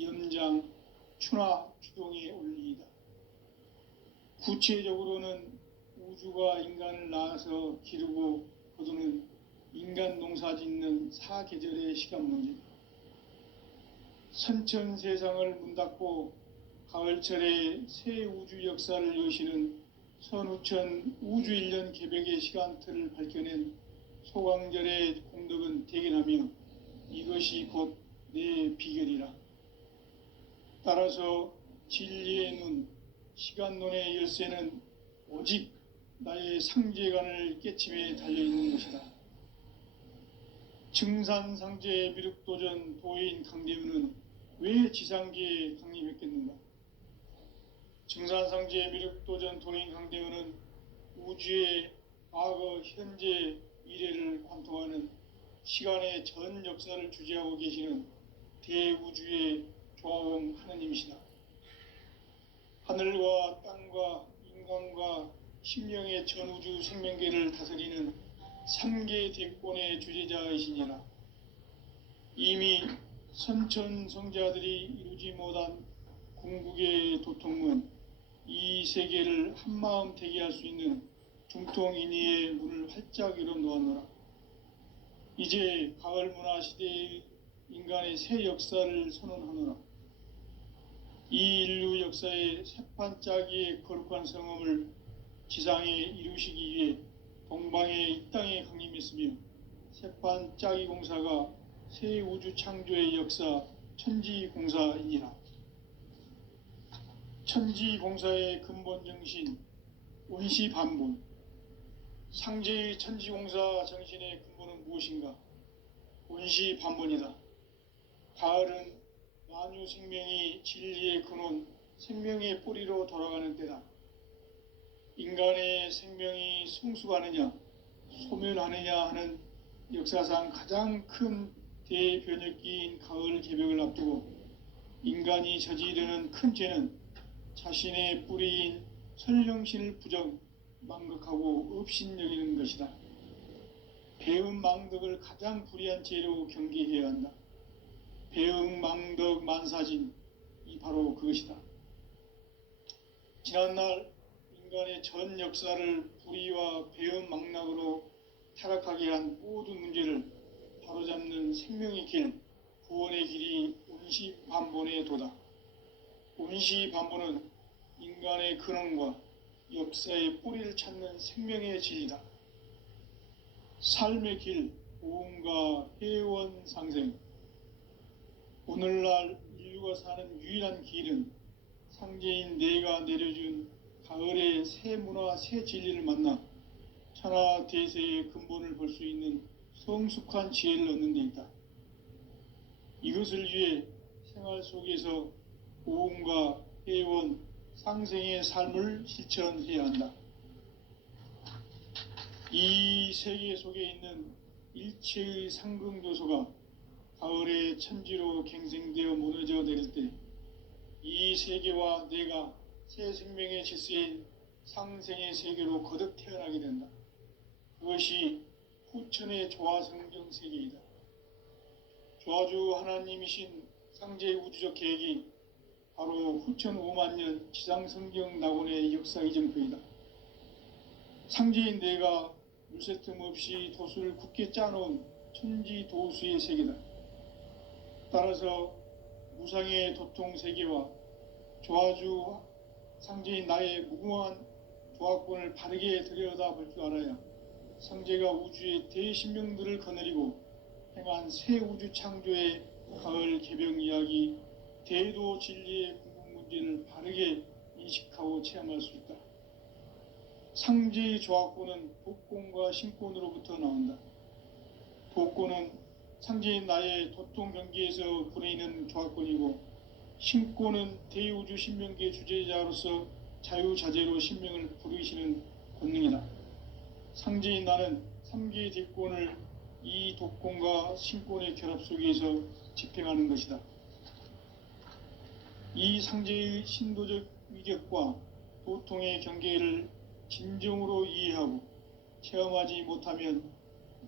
염장, 추나 추동에 올리이다. 구체적으로는 우주가 인간을 낳아서 기르고 거두는 인간 농사 짓는 사계절의 시간 문제다. 선천 세상을 문 닫고 가을철에 새 우주 역사를 여시는 선우천 우주일년 개벽의 시간틀을 밝혀낸 소강절의 공덕은 대견하며 이것이 곧 내 비결이라. 따라서 진리의 눈, 시간론의 열쇠는 오직 나의 상제관을 깨침에 달려있는 것이다. 증산상제 미륵도전 도인 강대우는 왜 지상계에 강림했겠는가? 증산상제 미륵도전 도인 강대우는 우주의 과거, 현재, 미래를 관통하는 시간의 전 역사를 주재하고 계시는 대우주의 조화공 하느님이시다. 하늘과 땅과 인간과 심령의 전우주 생명계를 다스리는 3계 대권의 주재자이시니라. 이미 선천성자들이 이루지 못한 궁극의 도통문, 이 세계를 한마음 되게 할 수 있는 중통인의의 문을 활짝 열어 놓았노라. 이제 가을 문화 시대의 인간의 새 역사를 선언하노라. 이 인류 역사의 새판짜기의 거룩한 성음을 지상에 이루시기 위해 동방의 이 땅에 강림했으며 새판짜기 공사가 새 우주 창조의 역사 천지공사이니라. 천지공사의 근본 정신 원시반본, 상제의 천지공사 정신의 근본은 무엇인가? 원시반본이다. 가을은 만유 생명이 진리의 근원, 생명의 뿌리로 돌아가는 때다. 인간의 생명이 성숙하느냐, 소멸하느냐 하는 역사상 가장 큰 대변혁기인 가을 개벽을 앞두고 인간이 저지르는 큰 죄는 자신의 뿌리인 설령신을 부정, 망극하고 업신여기는 것이다. 배음 망덕을 가장 불의한 죄로 경계해야 한다. 배음 망덕 만사진, 이 바로 그것이다. 지난날 인간의 전 역사를 불의와 배음 망락으로 타락하게 한 모든 문제를 바로잡는 생명의 길, 구원의 길이 원시반본의 도다. 원시반본은 인간의 근원과 역사의 뿌리를 찾는 생명의 진리다. 삶의 길, 보응과 회원 상생. 오늘날 인류가 사는 유일한 길은 상제인 내가 내려준 가을의 새 문화, 새 진리를 만나 천하 대세의 근본을 볼 수 있는 성숙한 지혜를 얻는 데 있다. 이것을 위해 생활 속에서 보응과 회원, 상생의 삶을 실천해야 한다. 이 세계 속에 있는 일체의 상극 요소가 가을의 천지로 갱생되어 무너져 내릴 때 이 세계와 내가 새 생명의 질서인 상생의 세계로 거듭 태어나게 된다. 그것이 후천의 조화성경 세계이다. 조화주 하나님이신 상제의 우주적 계획이 바로 후천 5만년 지상성경 낙원의 역사 이정표이다. 상제인 내가 물새 틈 없이 도수를 굳게 짜놓은 천지도수의 세계다. 따라서 무상의 도통세계와 조화주 상제인 나의 무궁한 조화권을 바르게 들여다볼 줄 알아야 상제가 우주의 대신명들을 거느리고 행한 새 우주 창조의 가을 개병 이야기, 대도 진리의 궁극 문제를 바르게 인식하고 체험할 수 있다. 상제의 조화권은 복권과 신권으로부터 나온다. 복권은 상제인 나의 도통 경계에서 부르이는 조화권이고, 신권은 대우주 신명계 주제자로서 자유자재로 신명을 부르시는 권능이다. 상제인 나는 3개의 뒷권을 이 독권과 신권의 결합 속에서 집행하는 것이다. 이 상제의 신도적 위격과 도통의 경계를 진정으로 이해하고 체험하지 못하면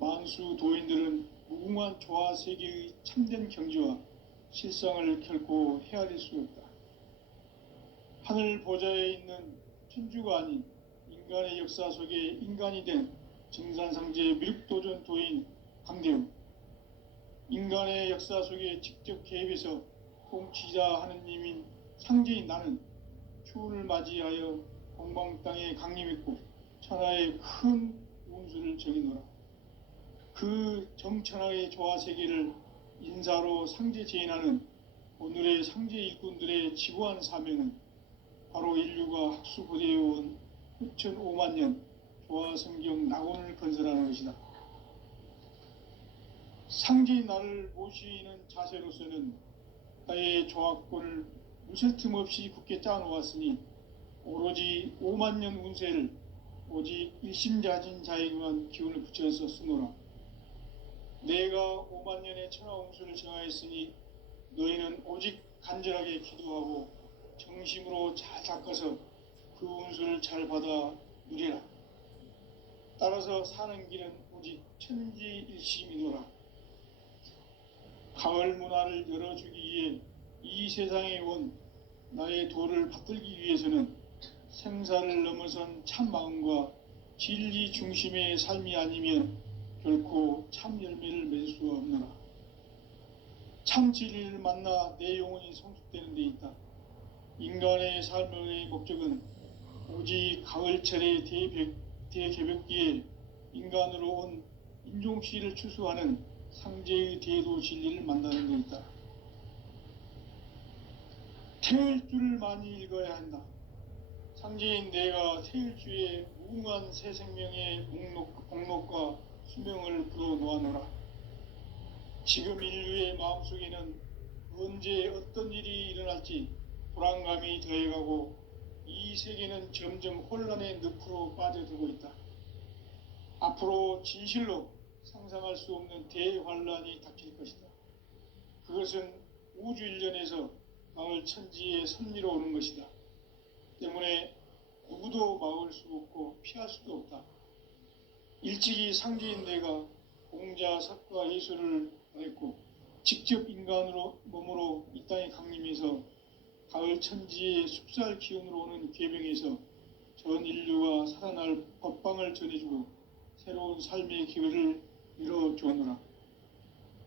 만수 도인들은 무궁한 조화 세계의 참된 경지와 실상을 결코 헤아릴 수 없다. 하늘 보좌에 있는 천주가 아닌 인간의 역사 속에 인간이 된 증산상제 미륵도전 도인 강대우, 인간의 역사 속에 직접 개입해서 통치자 하느님인 상제인 나는 추운을 맞이하여 공방 땅에 강림했고 천하의 큰 운수를 정해놓으라. 그 정천하의 조화세계를 인사로 상제 제인하는 오늘의 상제 일꾼들의 지구한 사명은 바로 인류가 학수고대해온 6,500만 년 조화성경 낙원을 건설하는 것이다. 상제인 나를 모시는 자세로서는 나의 조합권을 무쇠 틈 없이 굳게 짜놓았으니 오로지 5만 년 운세를 오직 일심자진 자에게만 기운을 붙여서 쓰노라. 내가 5만 년의 천하 운수를 정하였으니 너희는 오직 간절하게 기도하고 정심으로 잘 닦아서 그 운수를 잘 받아 누리라. 따라서 사는 길은 오직 천지일심이노라. 가을 문화를 열어주기 위해 이 세상에 온 나의 도를 받들기 위해서는 생사를 넘어선 참 마음과 진리 중심의 삶이 아니면 결코 참 열매를 맺을 수 없노라. 참 진리를 만나 내 영혼이 성숙되는 데 있다. 인간의 삶의 목적은 오직 가을철의 대개벽기에 인간으로 온 인종시를 추수하는 상제의 대도 진리를 만나는 데 있다. 태일주를 많이 읽어야 한다. 상제인 내가 태일주의 무궁한 새 생명의 목록과 수명을 불어놓아노라. 지금 인류의 마음속에는 언제 어떤 일이 일어날지 불안감이 더해가고 이 세계는 점점 혼란의 늪으로 빠져들고 있다. 앞으로 진실로 상상할 수 없는 대환란이 닥칠 것이다. 그것은 우주 일련에서 마을 천지의 섭리로 오는 것이다. 때문에 누구도 막을 수 없고 피할 수도 없다. 일찍이 상제인 내가 공자, 석과 예술을 했고 직접 인간으로 몸으로 이 땅에 강림해서 가을 천지의 숲살 기운으로 오는 계병에서 전 인류가 살아날 법방을 전해주고 새로운 삶의 기회를 이뤄주었노라.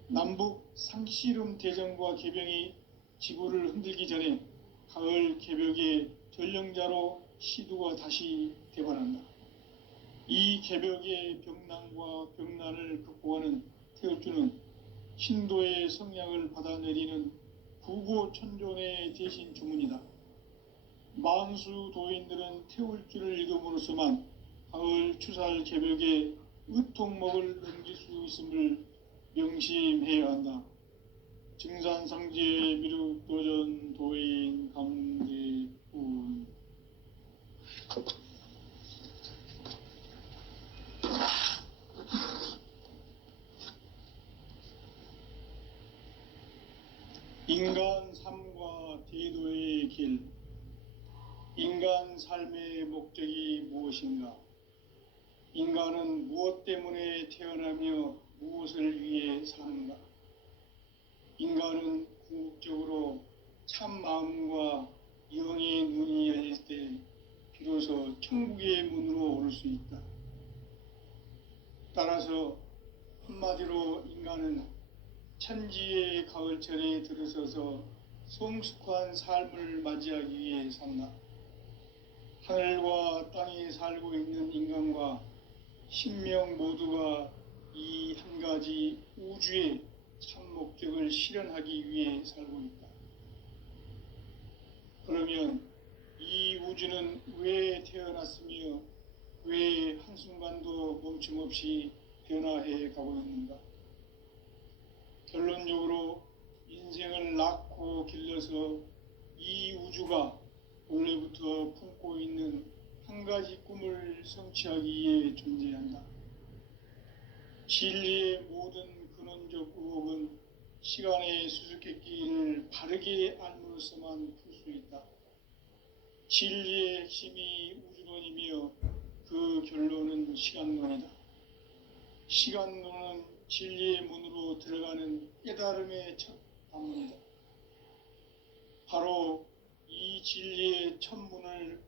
남북 상씨름 대전과 계병이 지구를 흔들기 전에 가을 개벽의 전령자로 시두가 다시 대발한다. 이 개벽의 병난과 병난을 극복하는 태울주는 신도의 성량을 받아내리는 부고천존의 대신 주문이다. 만수 도인들은 태울주를 읽음으로써만 가을 추살 개벽의 의통목을 넘길 수 있음을 명심해야 한다. 증산상제 미륵도전 도인 강대훈. 인간 삶과 대도의 길. 인간 삶의 목적이 무엇인가? 인간은 무엇 때문에 태어나며 무엇을 위해 사는가? 인간은 궁극적으로 참 마음과 영의 눈이 열릴 때 비로소 천국의 문으로 오를 수 있다. 따라서 한마디로 인간은 천지의 가을철에 들어서서 성숙한 삶을 맞이하기 위해 산다. 하늘과 땅에 살고 있는 인간과 신명 모두가 이 한 가지 우주의 참 목적을 실현하기 위해 살고 있다. 그러면 이 우주는 왜 태어났으며 왜 한순간도 멈춤없이 변화해 가고 있는가? 결론적으로 인생을 낳고 길러서 이 우주가 원래부터 품고 있는 한 가지 꿈을 성취하기 위해 존재한다. 진리의 모든 근원적 의혹은 시간의 수수께끼를 바르게 알므로서만 풀 수 있다. 진리의 핵심이 우주론이며 그 결론은 시간론이다. 시간론은 진리의 문으로 들어가는 깨달음의 첫 방문이다. 이 진리의 천문을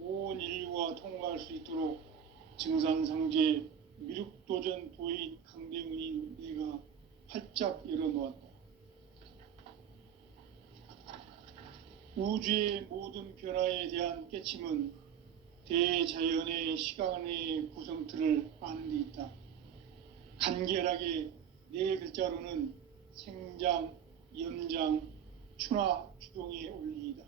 온 인류가 통과할 수 있도록 증산상제 미륵도전 도인 강대훈인 내가 활짝 열어놓았다. 우주의 모든 변화에 대한 깨침은 대자연의 시간의 구성틀을 아는 데 있다. 간결하게 네 글자로는 생장, 염장, 추나 추동의 원리이다.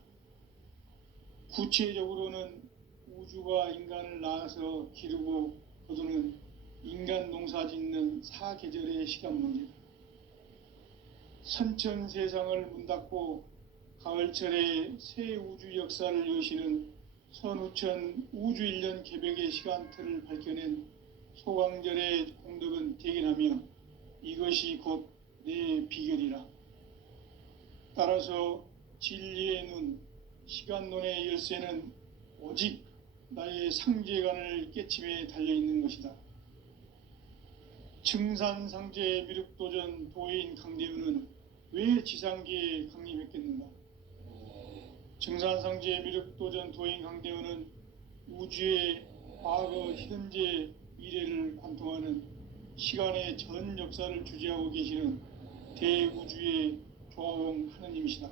구체적으로는 우주가 인간을 낳아서 기르고 거두는 인간 농사 짓는 사계절의 시간 문제다. 선천 세상을 문 닫고 가을철에 새 우주 역사를 여시는 선우천 우주 1년 개벽의 시간틀을 밝혀낸 소강절의 공덕은 대견하며 이것이 곧 내 비결이라. 따라서 진리의 눈, 시간론의 열쇠는 오직 나의 상제관을 깨침에 달려있는 것이다. 증산상제 미륵도전 도인 강대훈은 왜 지상계에 강림했겠는가? 증산상제 미륵도전 도인 강대훈은 우주의 과거, 현재, 미래를 관통하는 시간의 전 역사를 주재하고 계시는 대우주의 조화홍 하느님이시다.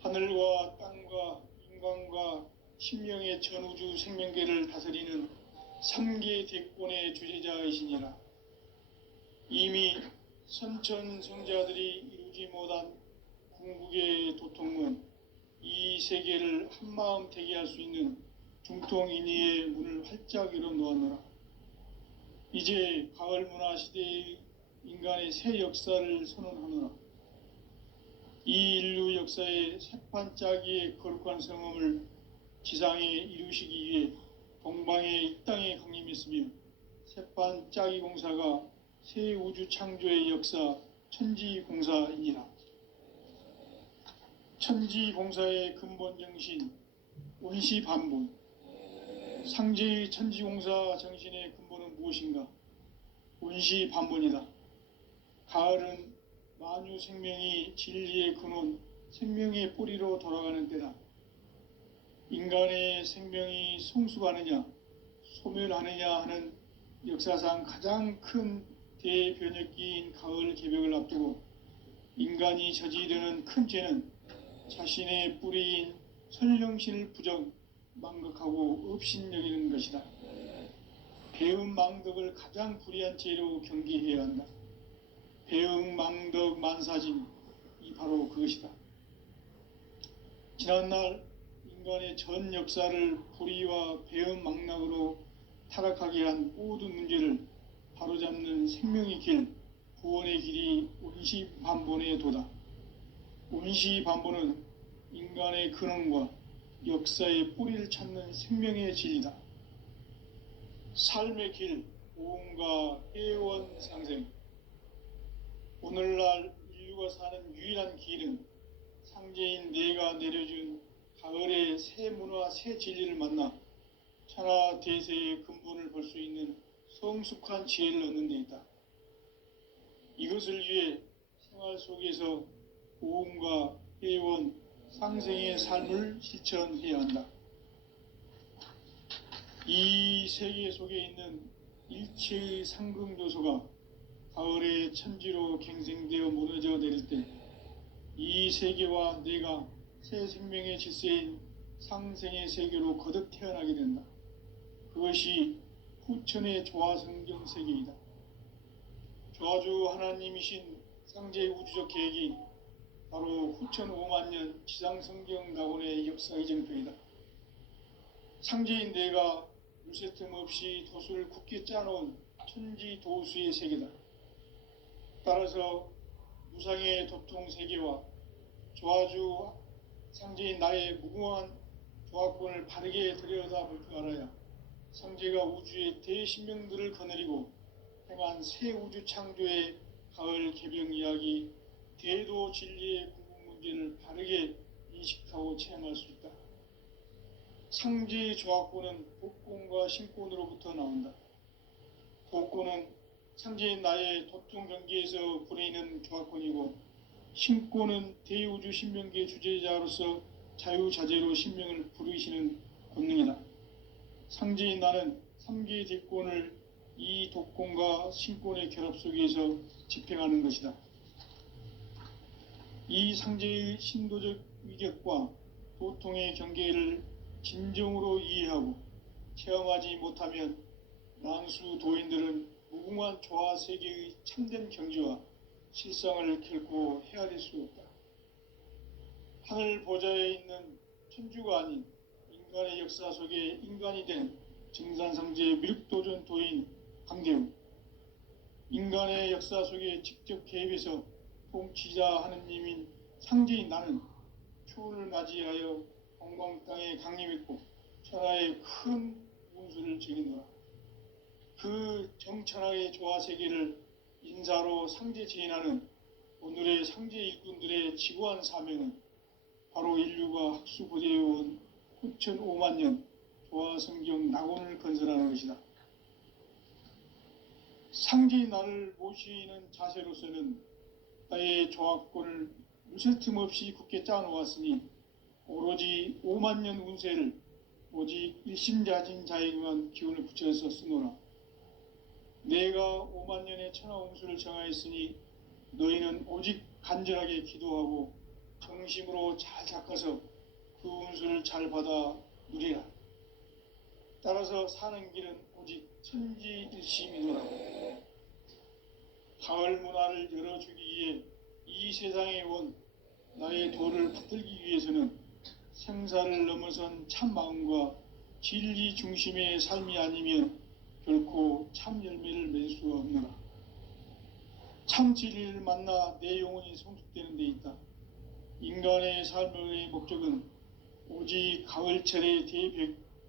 하늘과 땅과 인간과 신명의 전우주 생명계를 다스리는 삼계 대권의 주재자이시니라. 이미 선천성자들이 이루지 못한 궁극의 도통문, 이 세계를 한마음 되게 할 수 있는 중통인의의 문을 활짝 열어놓았노라. 이제 가을 문화 시대의 인간의 새 역사를 선언하노라. 이 인류 역사의 새판짜기의 거룩한 성험을 지상에 이루시기 위해 동방의 이 땅에 강림했으며 새판짜기 공사가 새 우주 창조의 역사 천지공사이니라. 천지공사의 근본 정신 원시반본, 상제의 천지공사 정신의 근본은 무엇인가? 원시반본이다. 가을은 만유 생명이 진리의 근원, 생명의 뿌리로 돌아가는 때다. 인간의 생명이 성숙하느냐, 소멸하느냐 하는 역사상 가장 큰 대변혁기인 가을 개벽을 앞두고 인간이 저지르는 큰 죄는 자신의 뿌리인 선령신을 부정, 망극하고 업신여기는 것이다. 배은망덕을 가장 불의한 죄로 경계해야 한다. 배은망덕 만사진, 이 바로 그것이다. 지난날 인간의 전 역사를 불의와 배은망락으로 타락하게 한 모든 문제를 바로잡는 생명의 길, 구원의 길이 원시반본의 도다. 원시반본은 인간의 근원과 역사의 뿌리를 찾는 생명의 진리다. 삶의 길, 오음과 애원 상생. 오늘날 인류가 사는 유일한 길은 상제인 내가 내려준 가을의 새 문화, 새 진리를 만나 천하 대세의 근본을 볼 수 있는 성숙한 지혜를 얻는 데 있다. 이것을 위해 생활 속에서 오음과 애원, 상생의 삶을 실천해야 한다. 이 세계 속에 있는 일체의 상극 요소가 가을의 천지로 갱생되어 무너져 내릴 때 이 세계와 내가 새 생명의 질서인 상생의 세계로 거듭 태어나게 된다. 그것이 후천의 조화성경 세계이다. 조화주 하나님이신 상제의 우주적 계획이 바로 후천 5만년 지상성경 낙원의 역사의 정표이다. 상제인 내가 유세 틈 없이 도수를 굳게 짜놓은 천지 도수의 세계다. 따라서 무상의 도통 세계와 조화주 상제인 나의 무궁한 조화권을 바르게 들여다볼 줄 알아야 상제가 우주의 대신명들을 거느리고 행한 새 우주 창조의 가을 개병 이야기, 대도 진리의 구분 문제를 바르게 인식하고 체험할 수 있다. 상제의 조화권은 복권과 신권으로부터 나온다. 복권은 상제인 나의 도통 경계에서 불어있는 조화권이고, 신권은 대우주 신명계 주제자로서 자유자재로 sinh命을 부르시는 권능이다. 상제인 나는 3계 대권을 이 독권과 신권의 결합 속에서 집행하는 것이다. 이 상제의 신도적 위격과 도통의 경계를 진정으로 이해하고 체험하지 못하면 만수 도인들은 무궁한 조화 세계의 참된 경지와 실상을 결코 헤아릴 수 없다. 하늘 보좌에 있는 천주가 아닌 인간의 역사 속에 인간이 된 증산상제 미륵도전 도인 강대우, 인간의 역사 속에 직접 개입해서 통치자 하느님인 상제인 나는 초를 맞이하여 동방 땅에 강림했고 천하의 큰 운수를 지니노라. 그 정천하의 조화세계를 인사로 상제 제인하는 오늘의 상제 일꾼들의 지구한 사명은 바로 인류가 학수고대해온 9,500만 년 조화성경 낙원을 건설하는 것이다. 상제인 나를 모시는 자세로서는 나의 조합권을 무쇠 틈 없이 굳게 짜놓았으니 오로지 5만 년 운세를 오직 일심자진 자에게만 기운을 붙여서 쓰노라. 내가 5만 년의 천하 운수를 정하였으니 너희는 오직 간절하게 기도하고 정심으로 잘 닦아서 그 운수를 잘 받아 누리라. 따라서 사는 길은 오직 천지일심이노라. 가을 문화를 열어주기 위해 이 세상에 온 나의 도를 받들기 위해서는 생사를 넘어선 참 마음과 진리 중심의 삶이 아니면 결코 참 열매를 맺을 수가 없노라. 참 진리를 만나 내 영혼이 성숙되는 데 있다. 인간의 삶의 목적은 오직 가을철의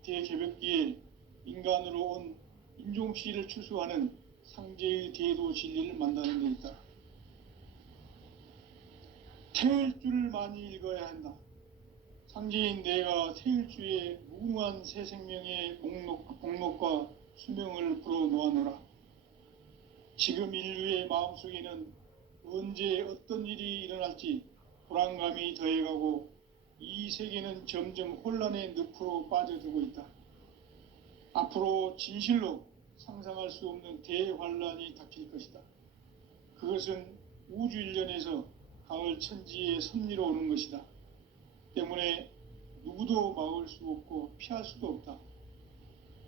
대개벽기에 인간으로 온 인종시를 추수하는 상제의 대도 진리를 만나는 데 있다. 태일주를 많이 읽어야 한다. 상제인 내가 태일주의 무궁한 새 생명의 목록과 수명을 불어놓아노라. 지금 인류의 마음속에는 언제 어떤 일이 일어날지 불안감이 더해가고 이 세계는 점점 혼란의 늪으로 빠져들고 있다. 앞으로 진실로 상상할 수 없는 대환란이 닥칠 것이다. 그것은 우주 일련에서 가을 천지의 섭리로 오는 것이다. 때문에 누구도 막을 수 없고 피할 수도 없다.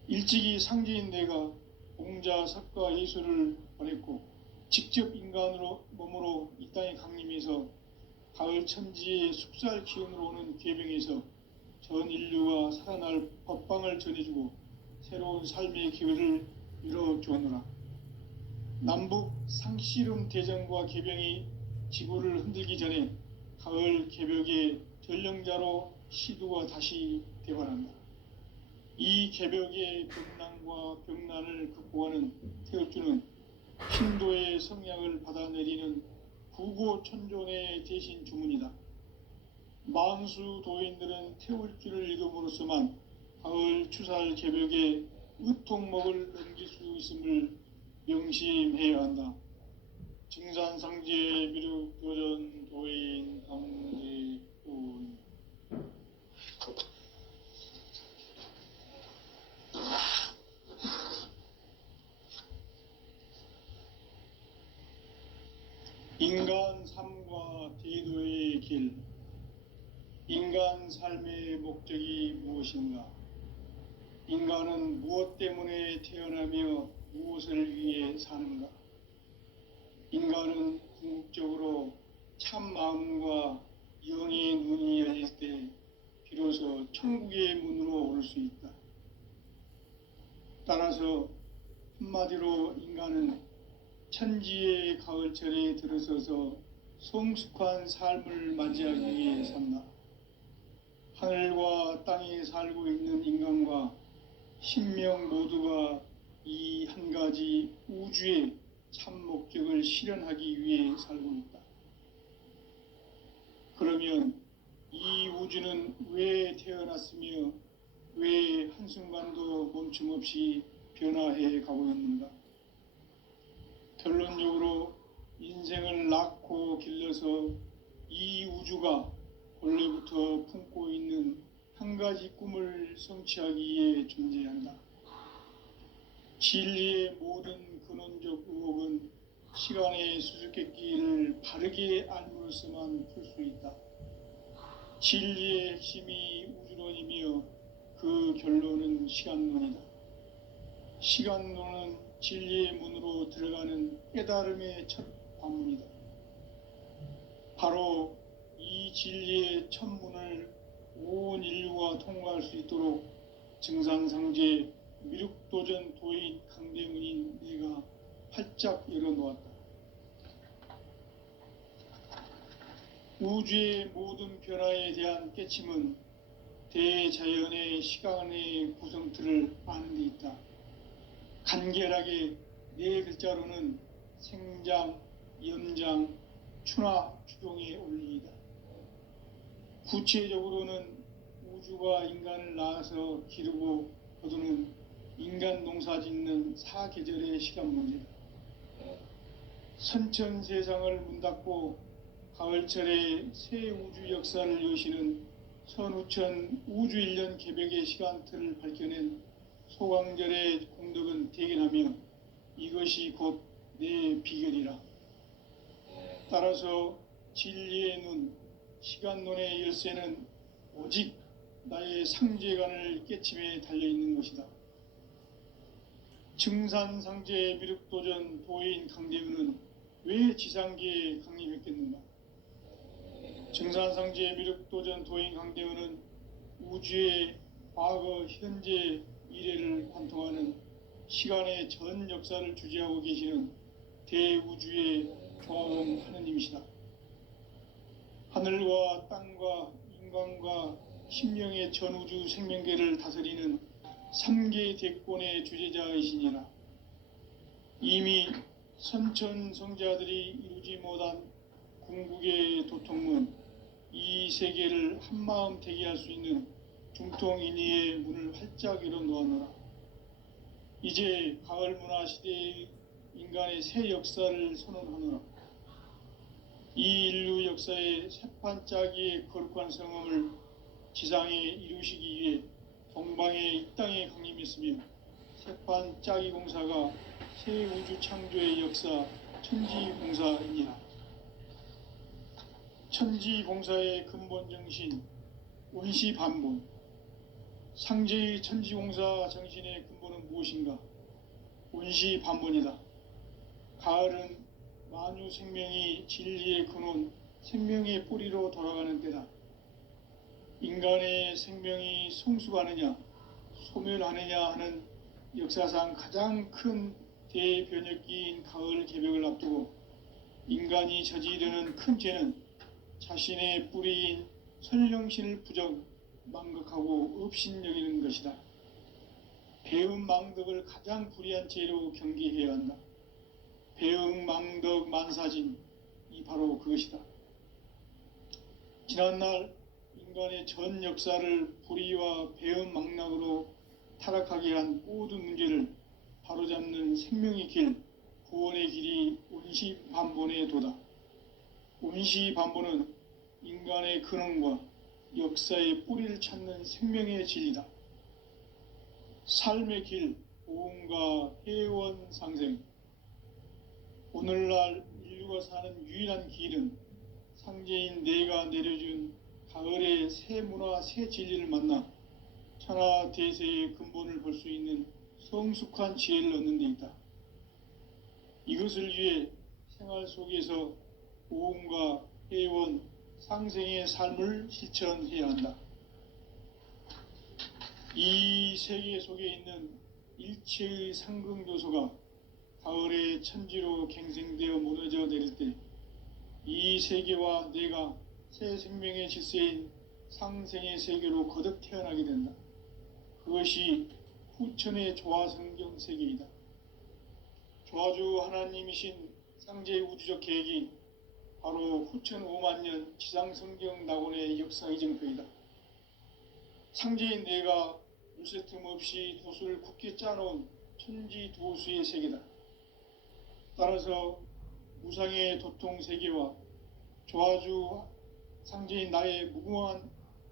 일찍이 상제인 내가 공자, 석가, 예수를 보냈고 직접 인간으로 몸으로 이 땅에 강림해서 가을 천지의 숙살 기운으로 오는 계병에서 전 인류가 살아날 법방을 전해주고 새로운 삶의 기회를 열어주었노라. 남북 상씨름 대전과 계병이 지구를 흔들기 전에 가을 개벽의 전령자로 시두가 다시 대발한다. 이 개벽의 병난과 병난을 극복하는 태울주는 신도의 성약을 받아내리는 구고천존의 대신 주문이다. 만수 도인들은 태울주를 읽음으로써만 가을 추살 개벽의 의통목을 넘길 수 있음을 명심해야 한다. 증산상제 미륵도전 도인 강제훈. 인간 삶과 대도의 길. 인간 삶의 목적이 무엇인가? 인간은 무엇 때문에 태어나며 무엇을 위해 사는가? 인간은 궁극적으로 참 마음과 영의 눈이 열릴 때 비로소 천국의 문으로 오를 수 있다. 따라서 한마디로 인간은 천지의 가을철에 들어서서 성숙한 삶을 맞이하기 위해 산다. 하늘과 땅에 살고 있는 인간과 신명 모두가 이 한 가지 우주의 참 목적을 실현하기 위해 살고 있다. 그러면 이 우주는 왜 태어났으며 왜 한순간도 멈춤 없이 변화해 가고 있는가? 결론적으로 인생을 낳고 길러서 이 우주가 원래부터 품고 있는 한 가지 꿈을 성취하기 위해 존재한다. 진리의 모든 근원적 의혹은 시간의 수수께끼를 바르게 알므로써만 풀 수 있다. 진리의 핵심이 우주론이며 그 결론은 시간론이다. 시간론은 진리의 문으로 들어가는 깨달음의 첫 관문이다. 바로 이 진리의 첫 문을 온 인류가 통과할 수 있도록 증산상제 미륵도전 도인 강대문인 내가 활짝 열어놓았다. 우주의 모든 변화에 대한 깨침은 대자연의 시간의 구성틀을 아는 데 있다. 간결하게 네 글자로는 생장, 연장, 추나 추종의 원리이다. 구체적으로는 우주가 인간을 낳아서 기르고 거두는 인간 농사 짓는 사계절의 시간 문제다. 선천 세상을 문 닫고 가을철에 새 우주 역사를 여시는 선우천 우주 1년 개벽의 시간틀을 밝혀낸 소강절의 공덕은 대견하며 이것이 곧 내 비결이라. 따라서 진리의 눈, 시간론의 열쇠는 오직 나의 상제관을 깨침에 달려있는 것이다. 증산상제 미륵도전 도인 강대문은 왜 지상계에 강림했겠는가? 증산상제 미륵도전 도인 강대문은 우주의 과거, 현재, 미래를 관통하는 시간의 전 역사를 주재하고 계시는 대우주의 조화원 하느님이시다. 하늘과 땅과 인간과 신명의 전우주 생명계를 다스리는 3계 대권의 주재자이시니라. 이미 선천성자들이 이루지 못한 궁극의 도통문, 이 세계를 한마음 대기할 수 있는 중통인의의 문을 활짝 열어놓아노라. 이제 가을 문화 시대의 인간의 새 역사를 선언하노라. 이 인류 역사의 새판짜기의 거룩한 성험을 지상에 이루시기 위해 동방의 이 땅에 강림했으며 새판짜기 공사가 새 우주 창조의 역사 천지공사이니라. 천지공사의 근본 정신 원시반본, 상제의 천지공사 정신의 근본은 무엇인가? 원시반본이다. 가을은 만유 생명이 진리의 근원, 생명의 뿌리로 돌아가는 때다. 인간의 생명이 성숙하느냐, 소멸하느냐 하는 역사상 가장 큰 대변혁기인 가을 개벽을 앞두고 인간이 저지르는 큰 죄는 자신의 뿌리인 선령신을 부정, 망각하고 업신여기는 것이다. 배은망덕을 가장 불의한 죄로 경계해야 한다. 배은망덕 만사진, 이 바로 그것이다. 지난날 인간의 전 역사를 불의와 배은망락으로 타락하게 한 모든 문제를 바로잡는 생명의 길, 구원의 길이 원시반본의 도다. 원시반본은 인간의 근원과 역사의 뿌리를 찾는 생명의 진리다. 삶의 길, 보험과 회원 상생. 오늘날 인류가 사는 유일한 길은 상제인 내가 내려준 가을의 새 문화, 새 진리를 만나 천하 대세의 근본을 볼 수 있는 성숙한 지혜를 얻는 데 있다. 이것을 위해 생활 속에서 보험과 회원, 상생의 삶을 실천해야 한다. 이 세계 속에 있는 일체의 상승요소가 가을의 천지로 갱생되어 무너져 내릴 때 이 세계와 내가 새 생명의 질서인 상생의 세계로 거듭 태어나게 된다. 그것이 후천의 조화성경 세계이다. 조화주 하나님이신 상제의 우주적 계획이 바로 후천 5만년 지상성경 낙원의 역사 이정표이다. 상제인 내가 물새 틈 없이 도수를 굳게 짜놓은 천지 도수의 세계다. 따라서 무상의 도통 세계와 조화주 상제인 나의 무궁한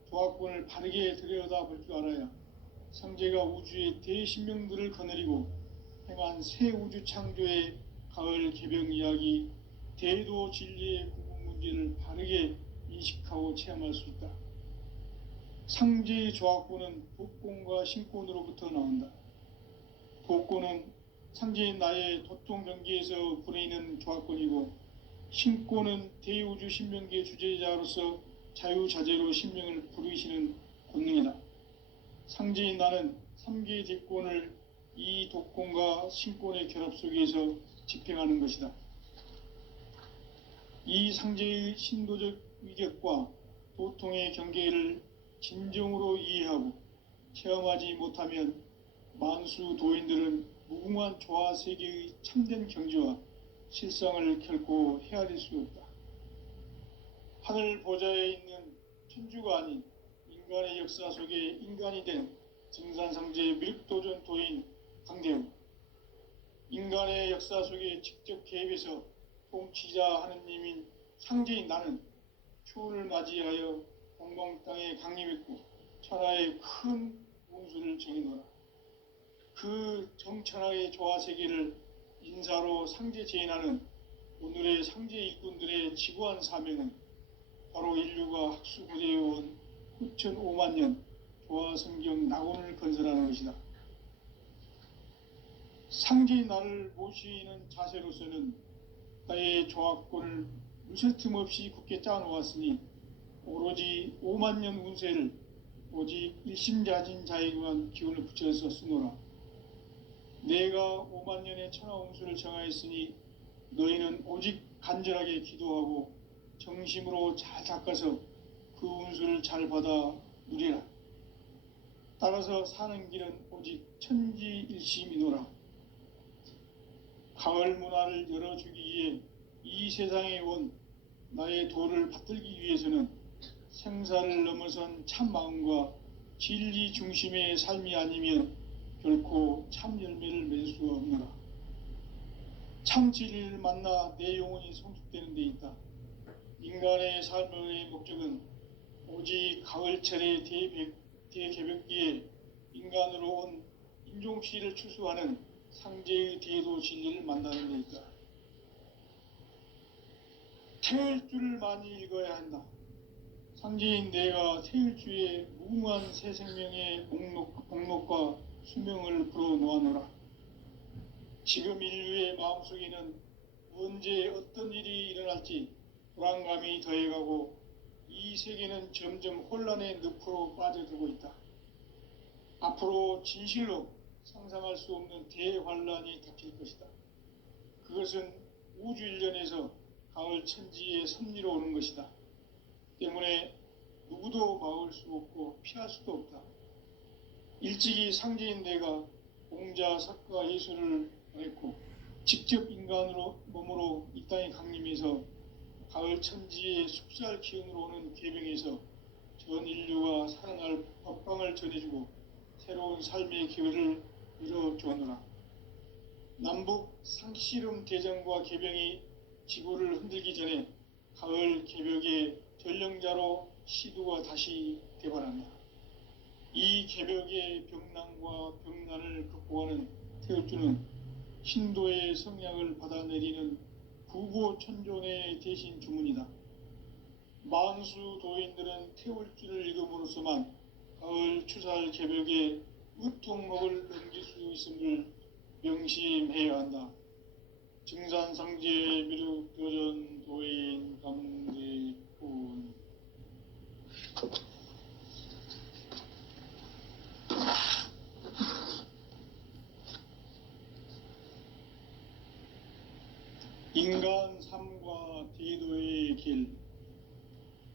조합권을 바르게 들여다볼 줄 알아야 상제가 우주의 대신명들을 거느리고 행한 새 우주 창조의 가을 개병 이야기, 대도 진리의 구분 문제를 바르게 인식하고 체험할 수 있다. 상제의 조합권은 독권과 신권으로부터 나온다. 독권은 상제인 나의 도통 경계에서 부리는 조합권이고, 신권은 대우주 신명기의 주제자로서 자유자재로 신명을 부르시는 권능이다. 상제인 나는 3개의 대권을 이 독권과 신권의 결합 속에서 집행하는 것이다. 이 상제의 신도적 위격과 도통의 경계를 진정으로 이해하고 체험하지 못하면 만수 도인들은 무궁한 조화 세계의 참된 경지와 실상을 결코 헤아릴 수 없다. 하늘 보좌에 있는 천주가 아닌 인간의 역사 속에 인간이 된 증산상제의 미륵도전 도인 강대우, 인간의 역사 속에 직접 개입해서 통치자 하느님인 상제인 나는 추운을 맞이하여 동방 땅에 강림했고 천하의 큰 운수를 정해놓아 그 정천하의 조화세계를 인사로 상제 제인하는 오늘의 상제 일꾼들의 지구한 사명은 바로 인류가 학수고대해온 후천 5만 년 조화성경 낙원을 건설하는 것이다. 상제인 나를 모시는 자세로서는 나의 조합권을 무쇠 틈 없이 굳게 짜놓았으니 오로지 5만 년 운세를 오직 일심자진 자에게만 기운을 붙여서 쓰노라. 내가 5만 년의 천하 운수를 정하였으니 너희는 오직 간절하게 기도하고 정심으로 잘 닦아서 그 운수를 잘 받아 누리라. 따라서 사는 길은 오직 천지일심이노라. 가을 문화를 열어주기 위해 이 세상에 온 나의 도를 받들기 위해서는 생사를 넘어선 참 마음과 진리 중심의 삶이 아니면 결코 참 열매를 맺을 수가 없노라. 참 진리를 만나 내 영혼이 성숙되는 데 있다. 인간의 삶의 목적은 오직 가을철의 대개벽기에 인간으로 온 인종씨를 추수하는 상제의 대도 진리를 만나는 데 있다. 태일주를 많이 읽어야 한다. 상제인 내가 태일주의 무궁한 새 생명의 목록과 수명을 불어놓아노라. 지금 인류의 마음속에는 언제 어떤 일이 일어날지 불안감이 더해가고 이 세계는 점점 혼란의 늪으로 빠져들고 있다. 앞으로 진실로 상상할 수 없는 대환란이 닥칠 것이다. 그것은 우주 일련에서 가을 천지의 섭리로 오는 것이다. 때문에 누구도 막을 수 없고 피할 수도 없다. 일찍이 상제인 내가 공자, 석가, 예수를 보냈고 직접 인간으로 몸으로 이 땅에 강림해서 가을 천지의 숲살 기운으로 오는 계명에서 전 인류가 살아날 법방을 전해주고 새로운 삶의 기회를 이뤄주었노라. 남북 상씨름 대전과 개병이 지구를 흔들기 전에 가을 개벽의 전령자로 시두가 다시 되발한다. 이 개벽의 병난과 병난을 극복하는 태울주는 신도의 성약을 받아내리는 구고천존의 대신 주문이다. 만수 도인들은 태울주를 읽음으로써만 가을 추살 개벽의 으통목을 넘길 수 있음을 명심해야 한다. 증산상제 미륵 도전 도인 강대훈. 인간 삶과 대도의 길.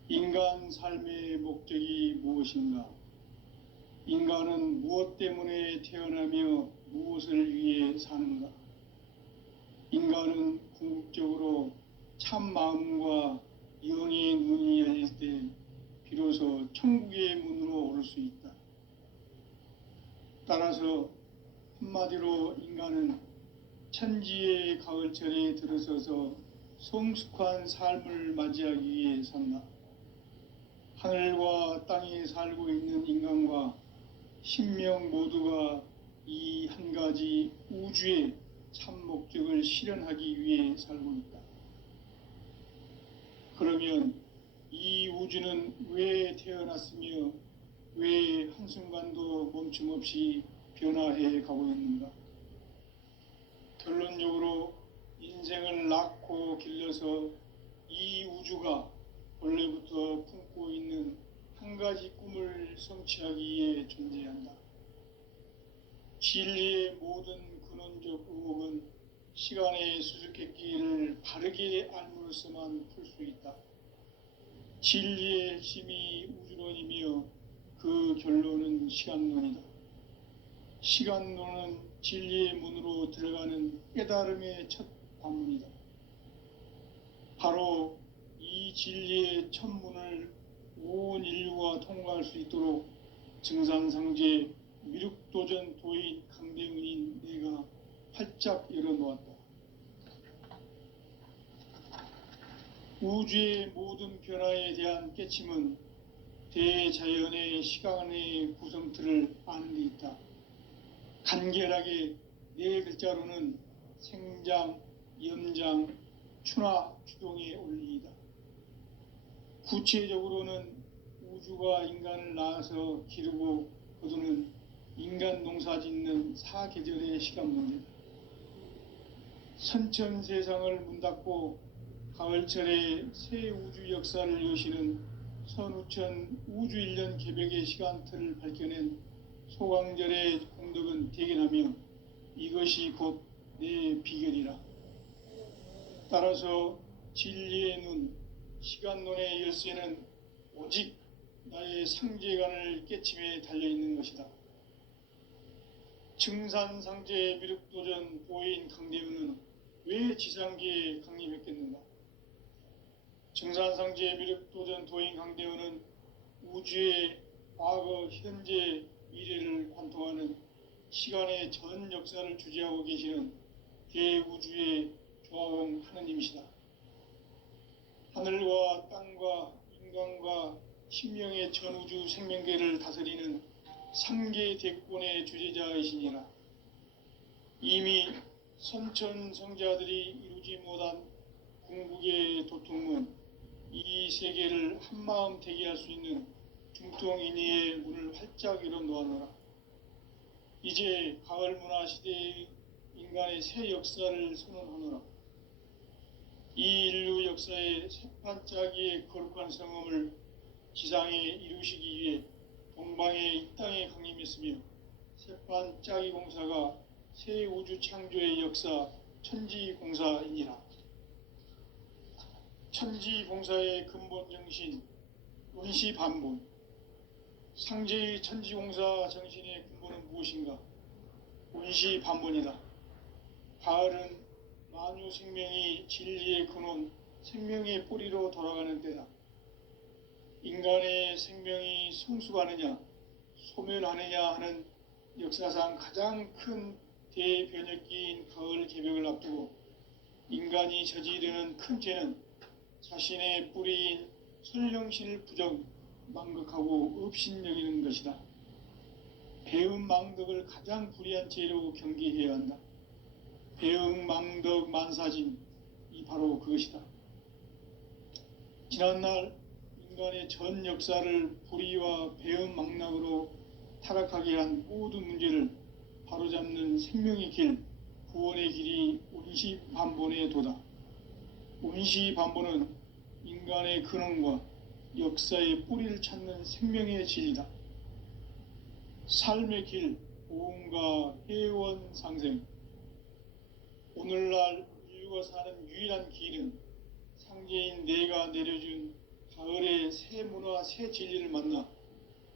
인간 삶의 목적이 무엇인가? 인간은 무엇 때문에 태어나며 무엇을 위해 사는가? 인간은 궁극적으로 참 마음과 영의 눈이 열릴 때 비로소 천국의 문으로 오를 수 있다. 따라서 한마디로 인간은 천지의 가을철에 들어서서 성숙한 삶을 맞이하기 위해 산다. 하늘과 땅에 살고 있는 인간과 신명 모두가 이 한 가지 우주의 참 목적을 실현하기 위해 살고 있다. 그러면 이 우주는 왜 태어났으며 왜 한순간도 멈춤 없이 변화해 가고 있는가? 결론적으로 인생을 낳고 길러서 이 우주가 원래부터 품고 있는 한 가지 꿈을 성취하기 위해 존재한다. 진리의 모든 근원적 의혹은 시간의 수수께끼를 바르게 알므로써만 풀 수 있다. 진리의 핵심이 우주론이며 그 결론은 시간론이다. 시간론은 진리의 문으로 들어가는 깨달음의 첫 관문이다. 바로 이 진리의 첫 문을 온 인류가 통과할 수 있도록 증산상제 미륵도전 도인 강대은인 내가 활짝 열어놓았다. 우주의 모든 변화에 대한 깨침은 대자연의 시간의 구성틀을 아는 데 있다. 간결하게 네 글자로는 생장, 연장, 추나 추동의 원리이다. 구체적으로는 우주가 인간을 낳아서 기르고 거두는 인간 농사 짓는 사계절의 시간 문제다. 선천 세상을 문 닫고 가을철에 새 우주 역사를 여시는 선우천 우주 1년 개벽의 시간틀을 밝혀낸 소강절의 공덕은 대견하며 이것이 곧 내 비결이라. 따라서 진리의 눈, 시간론의 열쇠는 오직 나의 상제관을 깨침에 달려있는 것이다. 증산상제 미륵도전 보인 강대은은 왜 지상계에 강림했겠는가? 증산상제 미륵도전 도인 강대은은 우주의 과거, 현재, 미래를 관통하는 시간의 전 역사를 주재하고 계시는 대우주의 조화원 하느님이시다. 하늘과 땅과 인간과 신명의 전우주 생명계를 다스리는 삼계 대권의 주재자이시니라. 이미 선천성자들이 이루지 못한 궁극의 도통은 이 세계를 한마음 되게 할 수 있는 중통인의의 문을 활짝 열어놓았노라. 이제 가을 문화 시대의 인간의 새 역사를 선언하노라. 이 인류 역사의 새반짝이의 거룩한 성음을 지상에 이루시기 위해 동방의 이 땅에 강림했으며 새반짝이 공사가 새 우주 창조의 역사 천지공사이니라. 천지공사의 근본 정신 원시반본. 상제의 천지공사 정신의 근본은 무엇인가? 원시반본이다. 가을은 만유 생명이 진리의 근원, 생명의 뿌리로 돌아가는 때다. 인간의 생명이 성숙하느냐, 소멸하느냐 하는 역사상 가장 큰 대변혁기인 가을 개벽을 앞두고 인간이 저지르는 큰 죄는 자신의 뿌리인 설령신을 부정, 망극하고 업신여기는 것이다. 배음 망덕을 가장 불의한 죄로 경계해야 한다. 배음 망덕 만사진이 바로 그것이다. 지난날 인간의 전 역사를 불의와 배음 망락으로 타락하게 한 모든 문제를 바로잡는 생명의 길, 구원의 길이 온시반본의 도다. 온시반본은 인간의 근원과 역사의 뿌리를 찾는 생명의 진리다. 삶의 길, 보험과 회원 상생. 오늘날 인류가 사는 유일한 길은 상제인 내가 내려준 가을의 새 문화, 새 진리를 만나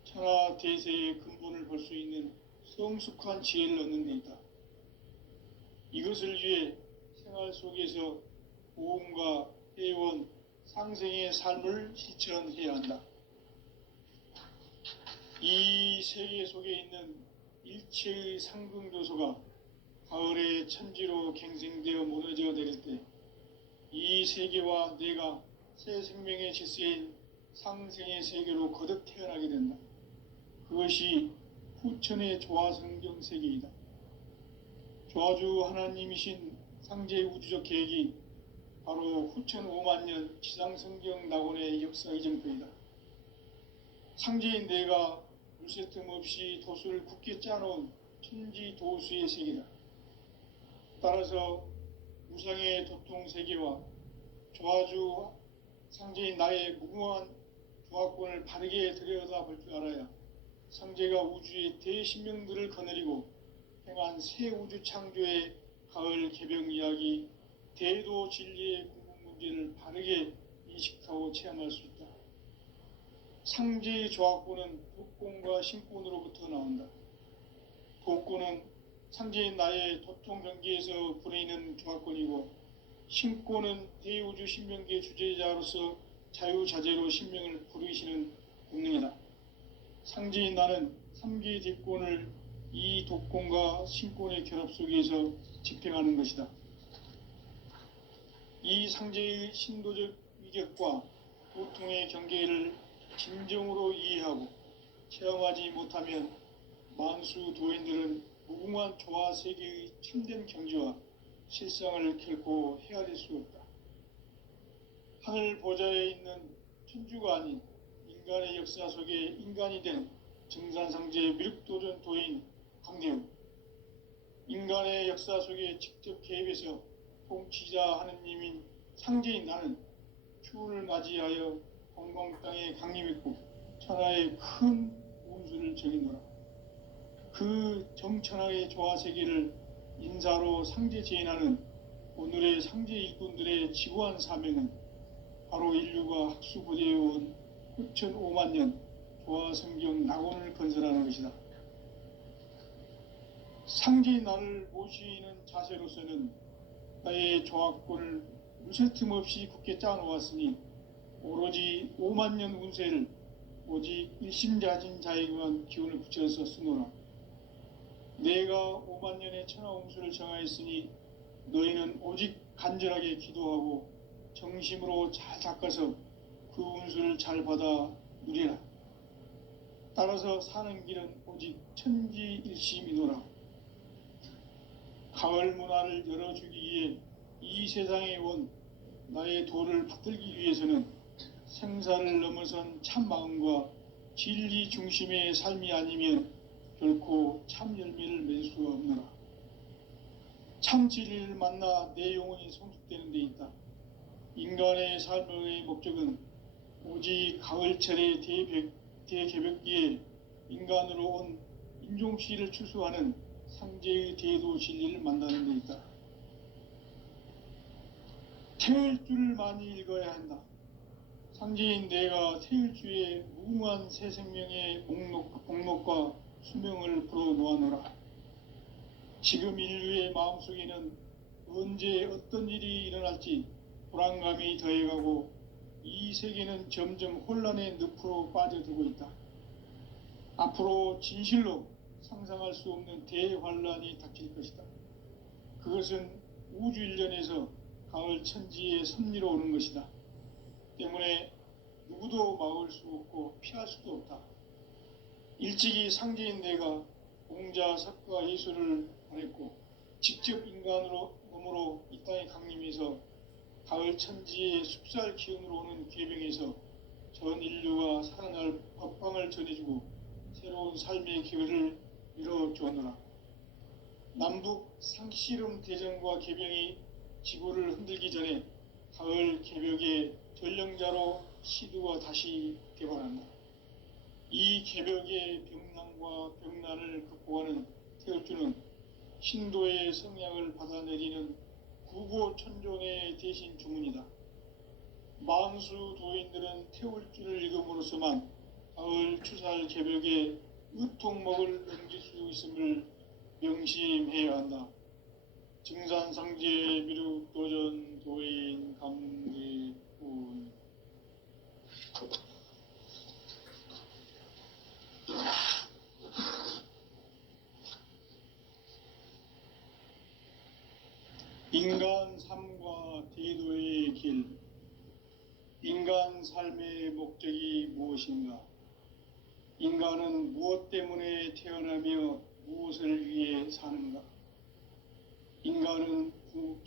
천하 대세의 근본을 볼 수 있는 성숙한 지혜를 얻는 데 있다. 이것을 위해 생활 속에서 보험과 회원, 상생의 삶을 실천해야 한다. 이 세계 속에 있는 일체의 상승교소가 가을의 천지로 갱생되어 무너져 내릴 때 이 세계와 내가 새 생명의 질서인 상생의 세계로 거듭 태어나게 된다. 그것이 후천의 조화성경 세계이다. 조화주 하나님이신 상제의 우주적 계획이 바로 후천 5만 년 지상성경 낙원의 역사 이정표이다. 상제인 내가 물새 틈 없이 도수를 굳게 짜놓은 천지 도수의 세계다. 따라서 우상의 도통 세계와 조화주 상제인 나의 무궁한 조화권을 바르게 들여다볼 줄 알아야 상제가 우주의 대신명들을 거느리고 행한 새 우주 창조의 가을 개병 이야기, 대도 진리의 궁극 문제를 바르게 인식하고 체험할 수 있다. 상제의 조화권은 독권과 신권으로부터 나온다. 독권은 상제인 나의 도통 경계에서 불어있는 조화권이고, 신권은 대우주 신명기의 주제자로서 자유자재로 신명을 부르시는 권능이다. 상제인 나는 3개의 대권을 이 독권과 신권의 결합 속에서 집행하는 것이다. 이 상제의 신도적 위격과 고통의 경계를 진정으로 이해하고 체험하지 못하면 만수 도인들은 무궁한 조화 세계의 참된 경지와 실상을 결코 헤아릴 수 없다. 하늘 보좌에 있는 천주가 아닌 인간의 역사 속에 인간이 된 증산상제의 미륵도전 도인 강대우, 인간의 역사 속에 직접 개입해서 통치자 하느님인 상제인 나는 추운을 맞이하여 건강 땅에 강림했고 천하의 큰 운수를 정해노라. 그 정천하의 조화세계를 인사로 상제 제인하는 오늘의 상제 일꾼들의 지구한 사명은 바로 인류가 학수부대해온 후천 5만 년 조화성경 낙원을 건설하는 것이다. 상제인 나를 모시는 자세로서는 나의 조화권을 무쇠 틈 없이 굳게 짜놓았으니 오로지 5만 년 운세를 오직 일심자진 자에게만 기운을 붙여서 쓰노라. 내가 5만 년의 천하 운수를 정하였으니 너희는 오직 간절하게 기도하고 정심으로 잘 닦아서 그 운수를 잘 받아 누리라. 따라서 사는 길은 오직 천지일심이노라. 가을 문화를 열어주기 위해 이 세상에 온 나의 도를 받들기 위해서는 생사를 넘어선 참 마음과 진리 중심의 삶이 아니면 결코 참 열매를 맺을 수가 없노라. 참 진리를 만나 내 영혼이 성숙되는 데 있다. 인간의 삶의 목적은 오직 가을철의 대개벽기에 인간으로 온 인종시를 추수하는 상제의 대도 진리를 만나는 데 있다. 태을 줄을 많이 읽어야 한다. 상제인 내가 태일주의 무궁한 새 생명의 목록과 수명을 불어놓아노라. 지금 인류의 마음속에는 언제 어떤 일이 일어날지 불안감이 더해가고 이 세계는 점점 혼란의 늪으로 빠져들고 있다. 앞으로 진실로 상상할 수 없는 대환란이 닥칠 것이다. 그것은 우주 일련에서 가을 천지의 섭리로 오는 것이다. 때문에 누구도 막을 수 없고 피할 수도 없다. 일찍이 상제인 내가 공자, 석가, 예수를 보냈고 직접 인간으로 몸으로 이 땅에 강림해서 가을 천지의 숲살 기운으로 오는 계병에서 전 인류가 살아날 법방을 전해주고 새로운 삶의 기회를 이뤄주었노라. 남북 상씨름 대전과 계병이 지구를 흔들기 전에 가을 개벽의 전령자로 시두가 다시 개발한다. 이 개벽의 병난과 병난을 극복하는 태울주는 신도의 성향을 받아내리는 구고천존의 대신 주문이다. 만수 도인들은 태울주를 읽음으로써만 가을 추살 개벽의 의통목을 넘길 수 있음을 명심해야 한다. 증산상제 미륵도전 도인 강대훈. 인간 삶과 대도의 길. 인간 인간 삶의 목적이 무엇인가? 인간은 무엇 때문에 태어나며 무엇을 위해 사는가? 인간은